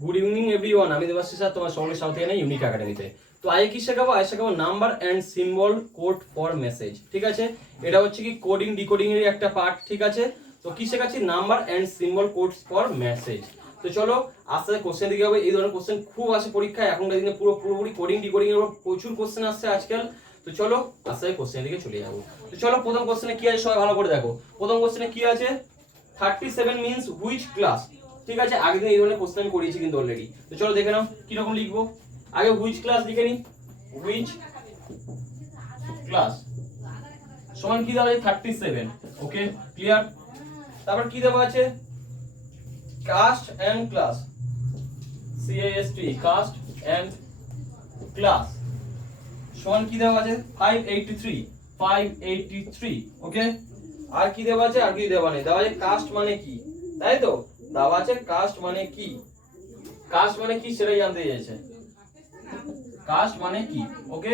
Good evening everyone, আমি Debashis sir, তোমার সঙ্গে সাথে এনে ইউনিক একাডেমিতে। তো আজকে কি শেখাবো? আজ শেখাবো number and symbol code for message. ঠিক আছে, এটা হচ্ছে কি কোডিং ডিকোডিং এর একটা পার্ট। ঠিক আছে, তো কি শেখাচ্ছি? Number and symbol code for message. তো চলো আস্তে আস্তে কোশ্চেন দিকে হবে। এই ধরনের কোশ্চেন খুব আসে পরীক্ষায় এখনকার দিনে, পুরোপুরি কোডিং ডিকোডিং এর উপর প্রচুর কোশ্চেন আসছে আজকাল। তো চলো আস্তে আস্তে কোশ্চেন দিকে চলে যাবো। তো চলো প্রথম কোশ্চেনে কি আছে সবাই ভালো করে দেখো। প্রথম কোশ্চেনে কি আছে? 37 মিন্স হুইচ ক্লাস। ঠিক আছে, আগে দিন এই ধরনের কোশ্চেন আমি করিয়েছি কিন্তু অলরেডি। তো চলো দেখে নাও কি রকম লিখবো। আগে হুইচ ক্লাস লিখে নি। হুইচ ক্লাস সমান কি দেওয়া আছে? 37। Okay, clear. তারপর কি দেওয়া আছে? Cast and class, CAST, cast and class সমান কি দেওয়া আছে? 583। ওকে, আর কি দেওয়া আছে? আর কি দেওয়া নেই। দেওয়া আছে কাস্ট মানে কি, তাই তো? দেওয়া আছে কাস্ট মানে কি। কাস্ট মানে কি সেটাই জানতে চাইছে। কাস্ট মানে কি। ওকে,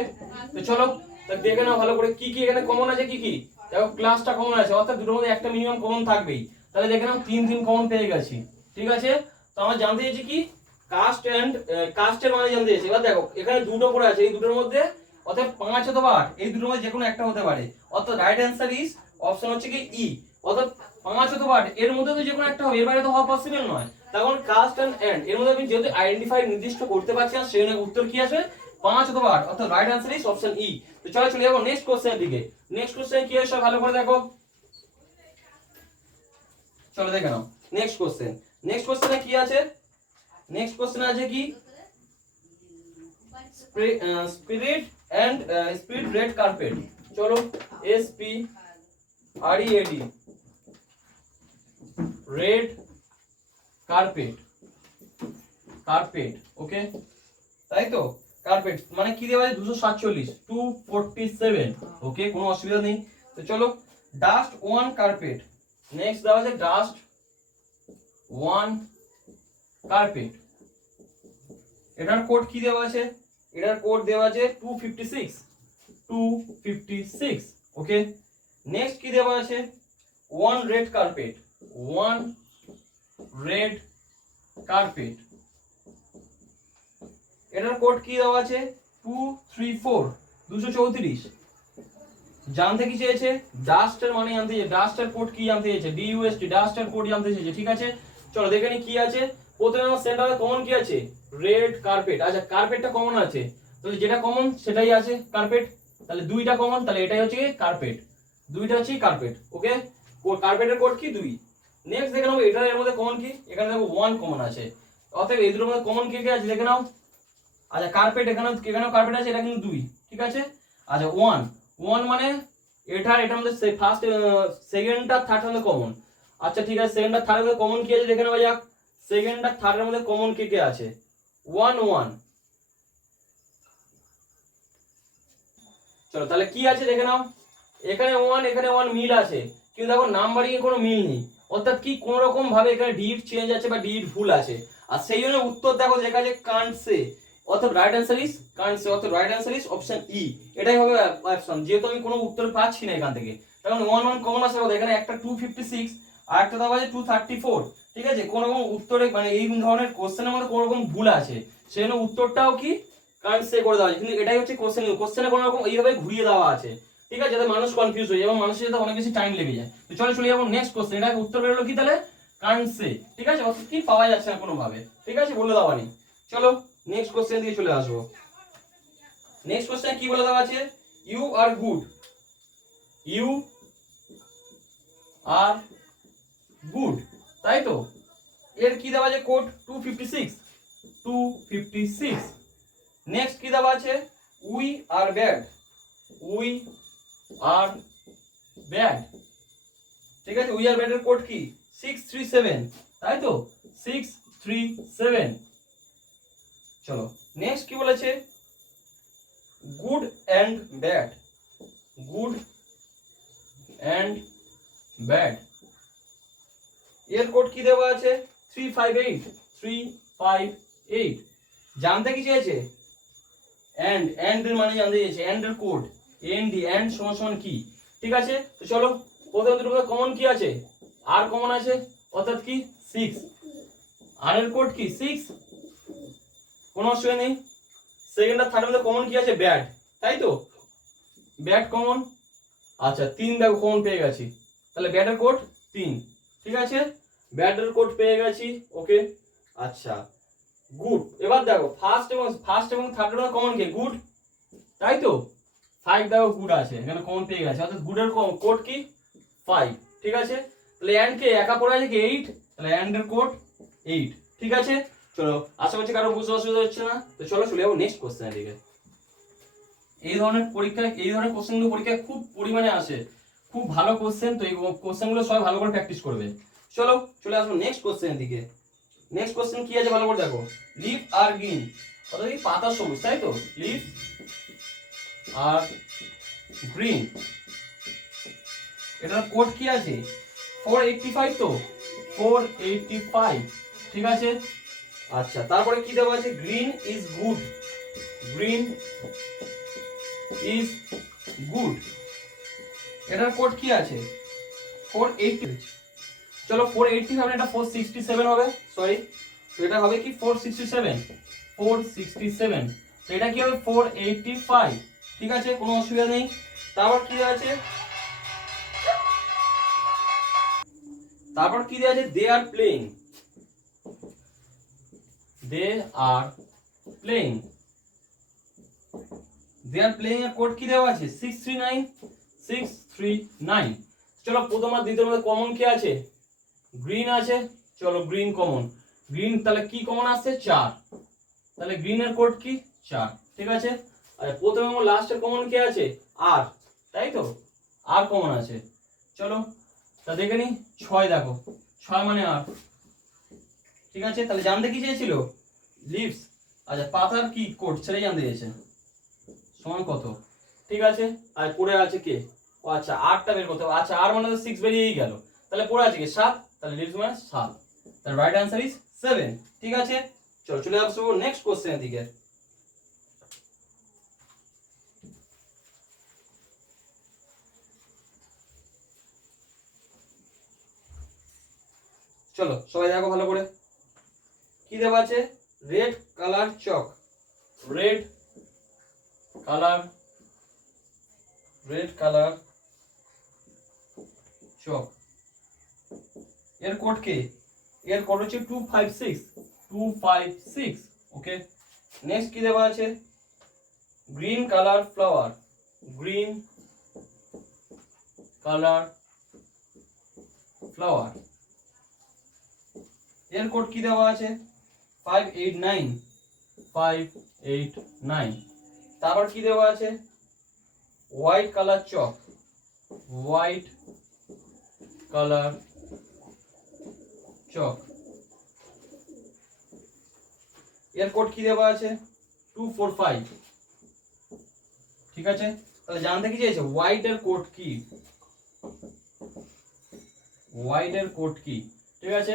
তো চলো দেখে নাও ভালো করে কি কি এখানে কমন আছে। কি কি দেখো, ক্লাসটা কমন আছে, অর্থাৎ দুটোর মধ্যে একটা মিনিমাম কমন থাকবেই। তাহলে দেখে নাও তিন কমন পেয়ে গেছি। ঠিক আছে, তো আমরা জানতে চাইছি কি? কাস্ট এন্ড কাস্টের মানে জানতে চাইছি। এবার দেখো এখানে দুটো করে আছে, এই দুটোর মধ্যে অর্থাৎ 5 অথবা 8, এই দুটোর মধ্যে যে কোনো একটা হতে পারে। অর্থাৎ রাইট অ্যান্সার ইজ অপশন হচ্ছে কি ই। অর্থাৎ 5 অথবা 8 এর মধ্যে তো যে কোনো একটা হবে, এর বাইরে তো হওয়া পসিবল নয়। তখন কাস্ট এন্ড এর মধ্যে আমি যেহেতু আইডেন্টিফাই নির্দিষ্ট করতে পারছি না, সেই জন্য উত্তর কি আসবে? 5 অথবা 8, অর্থাৎ right answer is option E. তো চলো চলে যাবো নেক্সট কোশ্চেনের দিকে। নেক্সট কোশ্চেন কি আছে সব ভালো করে দেখো। চলো দেখে নাও নেক্সট কোশ্চেন। নেক্সট কোশ্চেনে কি আছে? নেক্সট কোশ্চেনে আছে কি? Spirit and spirit red carpet. চলো SPREAD, red carpet. Carpet, okay, তাই তো? কার্পেট মানে কি দেওয়া আছে? 247, 247। ওকে, কোনো অসুবিধা নেই। তো চলো ডাস্ট ওয়ান কার্পেট। নেক্সট দেওয়া আছে ডাস্ট ওয়ান কার্পেট। এটার কোড কি দেওয়া আছে? এটার কোড দেওয়া আছে 256। ওকে, নেক্সট কি দেওয়া আছে? One red carpet. One red carpet, এটার কোড কি দেওয়া আছে? 234। জানতে কি চেয়েছে? ডাস্টের মানে জানতে চেয়েছে। ডাস্টের কোড কি জানতে চেয়েছে? DUST, ডাস্টের কোড জানতে চেয়েছে। ঠিক আছে, চলো দেখে নি কি আছে। প্রথমে আমার সেন্টারে কমন কি আছে? Red carpet. আচ্ছা, কার্পেটটা কমন আছে, তাহলে যেটা কমন সেটাই আছে কার্পেট। তাহলে দুইটা কমন, তাহলে এটাই হচ্ছে কার্পেট। দুইটা হচ্ছে কার্পেট। ওকে, কার্পেটের কোড কি? 2। নেক্সট দেখে নাও এটার এর মধ্যে কমন কি? এখানে দেখো 1 কমন আছে, অতএব এই দুটোর মধ্যে কমন কে কে আছে দেখে নাও। আচ্ছা, কার্পেট এখানেও কার্পেট আছে, এটা কিন্তু 2। ঠিক আছে, আচ্ছা 1 মানে এটার মধ্যে ফার্স্ট সেকেন্ড আর থার্ড এর মধ্যে কমন। আচ্ছা ঠিক আছে, সেকেন্ড আর থার্ড এর মধ্যে কমন কি আছে দেখে নেওয়া যাক। সেকেন্ড আর থার্ড এর মধ্যে কমন কে কে আছে? 1 চলো তাহলে কি আছে দেখে নাও। এখানে 1 এখানে 1 মিল আছে, কিন্তু দেখো নাম্বারিং এ কোনো মিল নেই। অর্থাৎ কি কোন রকম ভাবে এখানে ডিট চেঞ্জ আছে বা ডিট ভুল আছে। আর সেই জন্য উত্তর দেখো লেখা আছে কান্ট সে। অর্থাৎ right answer is can't say, অর্থাৎ right answer is option E. এটাই হবে অপশন, যেহেতু আমি কোনো উত্তর পাচ্ছি না এখান থেকে। তখন 1 কমন আছে, এখানে একটা 256 আর একটা দেওয়া আছে 234। ঠিক আছে, কোন রকম উত্তরে মানে এই ধরনের কোশ্চেনের মধ্যে কোন রকম ভুল আছে, সেই জন্য উত্তরটাও কি কান্ট সে করে দেওয়া আছে। কিন্তু এটাই হচ্ছে কোশ্চেনে কোনো রকম এইভাবে ঘুরিয়ে দেওয়া আছে। ঠিক আছে, যাতে মানুষ কনফিউজ হয়ে যায় এবং মানুষের যাতে অনেক বেশি টাইম লেগে যায়। তো চলো চলে যাবো নেক্সট কোশ্চেন। এটা উত্তর বেরোলো কি তাহলে? Can't say. ঠিক আছে, অর্থাৎ কি পাওয়া যাচ্ছে না কোনো ভাবে। ঠিক আছে, বলে দেওয়া নেই। চলো নেক্সট কোশ্চেন দিকে চলে আসবো। নেক্সট কোশ্চেন কি বলে দেওয়া আছে? You are good. You are good, তাই তো? এর কি দেওয়া আছে কোড? 256। নেক্সট কি দেওয়া আছে? We are bad. We are bad. ঠিক আছে, উই আর ব্যাড এর কোড কি? 637, তাই তো? 637। চলো নেক্সট কি বলেছে? Good and bad. Good and bad, এর কোড কি দেওয়া আছে? 358। জানতে কি চেয়েছে? এন্ড এর মানে জানতে চেয়েছে। এন্ড এর কোড এন্ড সমান কি? ঠিক আছে, তো চলো প্রথম দুটোর মধ্যে কমন কি আছে? আর কমন আছে, অর্থাৎ কি 6। আর এর কোড কি? 6। কোনো অসুবিধা নেই। সেকেন্ড আর থার্ডের মধ্যে কমন কি আছে? ব্যাড, তাই তো? Bad common. আচ্ছা 3 দেখো কমন পেয়ে গেছি, তাহলে ব্যাডের কোড 3। ঠিক আছে, ব্যাডের কোড পেয়ে গেছি। ওকে, আচ্ছা গুড। এবার দেখো ফার্স্ট এবং থার্ডের মধ্যে কমন কি? গুড, তাই তো? 5 দেখো গুড আছে, এখানে কমন পেয়ে গেছে, অর্থাৎ গুডের কোড কি? 5। ঠিক আছে, তাহলে অ্যান্ড কে একা পড়ে আছে কি? 8, তাহলে অ্যান্ড এর কোড 8। ঠিক আছে, চলো আশা করছি কারো বুঝতে অসুবিধা হচ্ছে না। তো চলো চলে যাবো নেক্সট কোশ্চেনের দিকে। এই ধরনের পরীক্ষায় এই ধরনের কোশ্চেনগুলো পরীক্ষায় খুব পরিমাণে আসে, খুব ভালো কোশ্চেন। তো এই কোশ্চেনগুলো সবাই ভালো করে প্র্যাকটিস করবে। চলো চলে আসবো নেক্সট কোশ্চেনের দিকে। নেক্সট কোশ্চেন কি আছে ভালো করে দেখো। লিভ আর গ্রিন, অর্থাৎ কি পাতা সবুজ, তাই তো? লিভ আর গ্রিন, এটার কোড কি আছে? 485, তো 485। ঠিক আছে, আচ্ছা তারপরে কি দেওয়া আছে? Green is good, green is good, এটার কোড কি আছে? 480। চলো 480 হবে, এটা 467 হবে, সরি। তো এটা হবে কি? 467, 467। তো এটা কি হবে? 485। ঠিক আছে, কোনো অসুবিধা নেই। তারপর কি আছে? তারপর কি দেওয়া আছে? They are playing, they are playing, they are playing এর কোড কি দেওয়া আছে? 639, 639। চলো প্রথম আর দ্বিতীয়ের মধ্যে কমন কি আছে? গ্রিন আছে, চলো গ্রিন কমন। গ্রিন তাহলে কি কমন আসছে? 4, তাহলে গ্রিন এর কোড কি? 4। ঠিক আছে, আর প্রথম এবং লাস্টের কমন কি আছে? আর, তাই তো? আর কমন আছে। চলো তা দেখে নি। 6 দেখো, 6 মানে আর। ঠিক আছে, তাহলে জানতে কি চেয়েছিল? লিভস, আচ্ছা পাতার কি কোড সেটাই জানতে চেয়েছে, সমান কত। ঠিক আছে, আর পড়ে আছে কে? ও আচ্ছা 8টা বের করতে হবে। আচ্ছা আর মানে তো 6 বেরিয়েই গেল, তাহলে পড়ে আছে কি? 7, তাহলে লিভস মানে 7, তাহলে রাইট অ্যান্সার ইজ 7। ঠিক আছে, চলো চলে আসবো নেক্সট কোশ্চেনের দিকে। চলো সবাই দেখো ভালো করে, কি দেওয়া আছে? রেড কালার চক, রেড কালার, রেড কালার চক, এর কোড কি? এর কোড হচ্ছে 256, 256। ওকে, নেক্সট কি দেওয়া আছে? Green colour flower, green colour flower, এর কোড কি দেওয়া আছে? 589, 589। তারপর কি দেওয়া আছে? হোয়াইট কালার চক, হোয়াইট কালার চক, এর কোড কি দেওয়া আছে? 245। ঠিক আছে, তাহলে জানতে কি চাইছে? হোয়াইট এর কোড কি? হোয়াইট এর কোড কি? ঠিক আছে,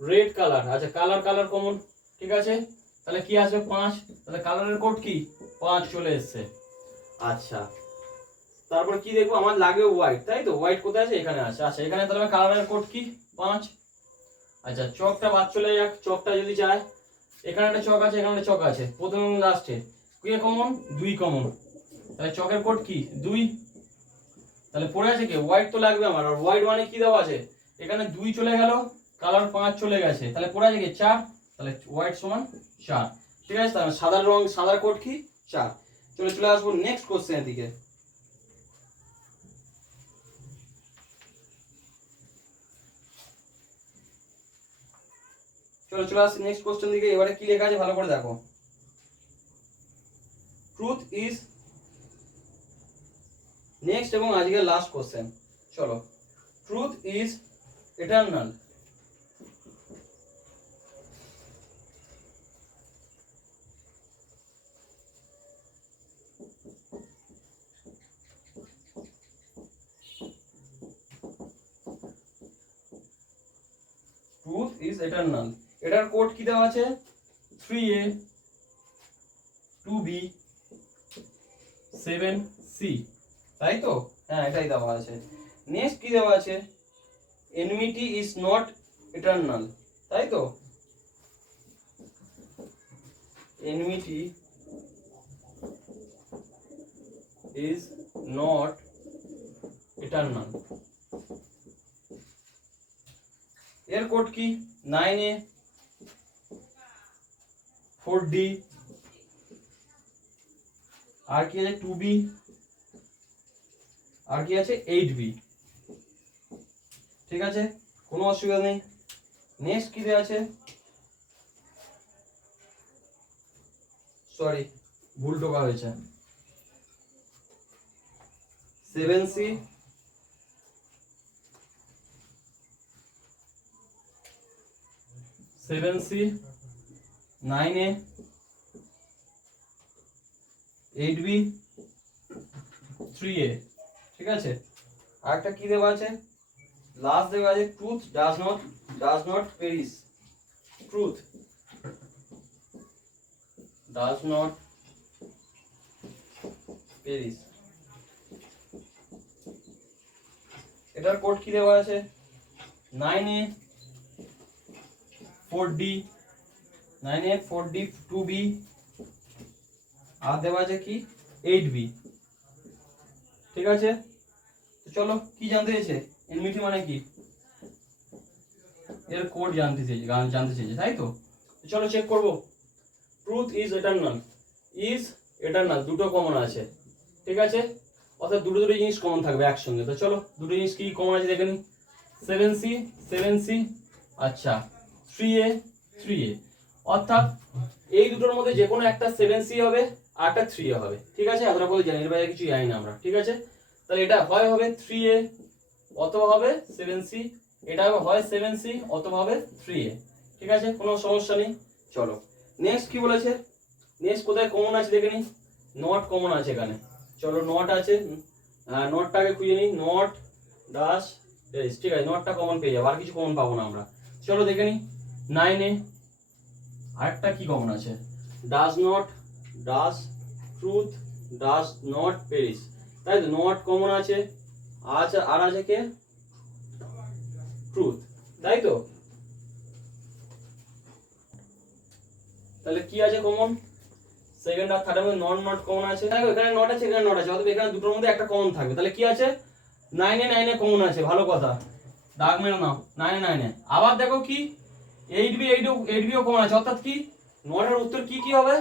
রেড কালার, আচ্ছা কালার কালার কমন। ঠিক আছে, তাহলে কি আসবে? 5, তাহলে কালারের কোড কি? 5 চলে এসেছে। আচ্ছা তারপর কি দেখবো? আমার লাগবে হোয়াইট, তাই তো? হোয়াইট কোথায় আছে? এখানে আছে। আচ্ছা এখানে তাহলে কালারের কোড কি? 5। আচ্ছা চকটা বাদ চলে যাক, চকটা যদি যায়, এখানে একটা চক আছে, এখানে একটা চক আছে, প্রথমে এবং লাস্টে কি কমন? 2 কমন, তাহলে চকের কোড কি? 2। তাহলে পড়ে আছে কি? হোয়াইট তো লাগবে আমার, আর হোয়াইট মানে কি দেওয়া আছে? এখানে 2 চলে গেল, কালার 5 চলে গেছে, তাহলে পড়ে আছে কি? 4, তাহলে হোয়াইট সমান 4। ঠিক আছে, তাহলে সাদার রং, সাদার কোড কি? 4। চলে চলে আসবো নেক্সট কোশ্চেনের দিকে। চলো চলে আসছি নেক্সট কোশ্চেন দিকে। এবারে কি লেখা আছে ভালো করে দেখো। ট্রুথ ইজ, নেক্সট এবং আজকের লাস্ট কোশ্চেন। চলো, truth is eternal, truth is eternal, এটার কোড কি দেওয়া আছে? 3a, 2b, 7c, তাই তো? হ্যাঁ এটাই দেওয়া আছে। নেক্সট কি দেওয়া আছে? এনমিটি ইজ নট ইটারনাল, তাই তো? enmity is not eternal. এর কোড কি 9a 4d আর কি আছে 2b আর কি আছে 8b। ঠিক আছে, কোনো অসুবিধা নেই। নেক্সট কি দেওয়া আছে, সরি ভুল টোকা হয়েছে, 7c 9a 8b 3a। ঠিক আছে, আর একটা কি দেওয়া আছে, লাস্ট দেওয়া আছে truth does not perish. Truth does not perish, এটার কোড কি দেওয়া আছে 9a 4d 2b আর দেওয়া আছে কি 8b। ঠিক আছে, তো চলো কি জানতে চেয়েছে, এনমিটি মানে কি, এর কোড জানতে চেয়েছে তাই তো। চলো চেক করব। ট্রুথ ইজ এটারনাল দুটো কমন আছে। ঠিক আছে, অর্থাৎ দুটো জিনিস কমন থাকবে একসঙ্গে। তো চলো দুটো জিনিস কি কমন আছে দেখে নি। 7c আচ্ছা 3a অর্থাৎ এই দুটোর মধ্যে যে কোনো একটা 7c হবে আর একটা 3a হবে। ঠিক আছে, এতটা বলে জানি, এর বাইরে কিছু জানি না আমরা। ঠিক আছে, তাহলে এটা হবে 3a অথবা হবে 7c, এটা হয় 7c অথবা হবে 3a। ঠিক আছে, কোনো সমস্যা নেই। চলো নেক্সট কি বলেছে, নেক্সট কোথায় কমন আছে দেখে নি। নট কমন আছে এখানে, চলো নট আছে, নটটাকে খুঁজে নিই। Not does perish. ঠিক আছে, নটটা কমন পেয়ে যাবো, আর কিছু কমন পাবো না আমরা। চলো দেখে নিই 9a আরেকটা কি কমন আছে, ট্রুথ ডাজ নট পেরিশ। তাই তো, নট কমন আছে, আর আছে কে ট্রুথ, তাই তো। তাহলে কি আছে কমন, সেকেন্ড আর থার্ডের মধ্যে নট কমন আছে। দেখো এখানে নট আছে, এখানে নট আছে, অতএব এখানে দুটোর মধ্যে একটা কমন থাকবে। তাহলে কি আছে 9a কমন আছে, ভালো কথা, দাগ মেরে নাও 9a। আবার দেখো কি 8b ও কমন আছে, অর্থাৎ কি নটের উত্তর কি কি হবে,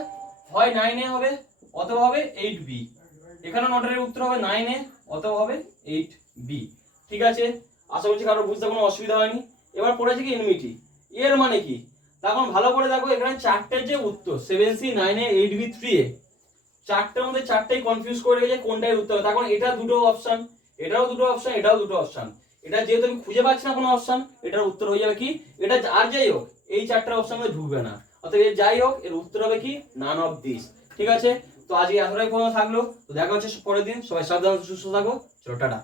হয় 9a হবে অথবা হবে 8b। এখানে নটের উত্তর হবে 9a অথবা হবে 8b। ঠিক আছে, আশা করছি কারো বুঝতে কোনো অসুবিধা হয়নি। এবার পড়েছে কি এনমিটি, এর মানে কি, তখন ভালো করে দেখো এখানে চারটের যে উত্তর 7c 9a 8b 3a, চারটের মধ্যে চারটেই কনফিউজ করে রেখেছে কোনটাই উত্তর হবে। তখন এটা দুটো অপশন, এটাও দুটো অপশন, এটাও দুটো অপশন। এটা যেহেতু আমি খুঁজে পাচ্ছি না কোনো অপশন, এটার উত্তর হয়ে যাবে কি, এটা আর যাই হোক এই চারটার অপশন মধ্যে ঢুকবে না, অর্থাৎ এর যাই হোক এর উত্তর হবে কি নান অফ দিস। ঠিক আছে, তো আজকে এতটাই কোনো থাকলো, তো দেখা হচ্ছে পরের দিন। সবাই সাবধানে সুস্থ থাকো, চলো টাটা।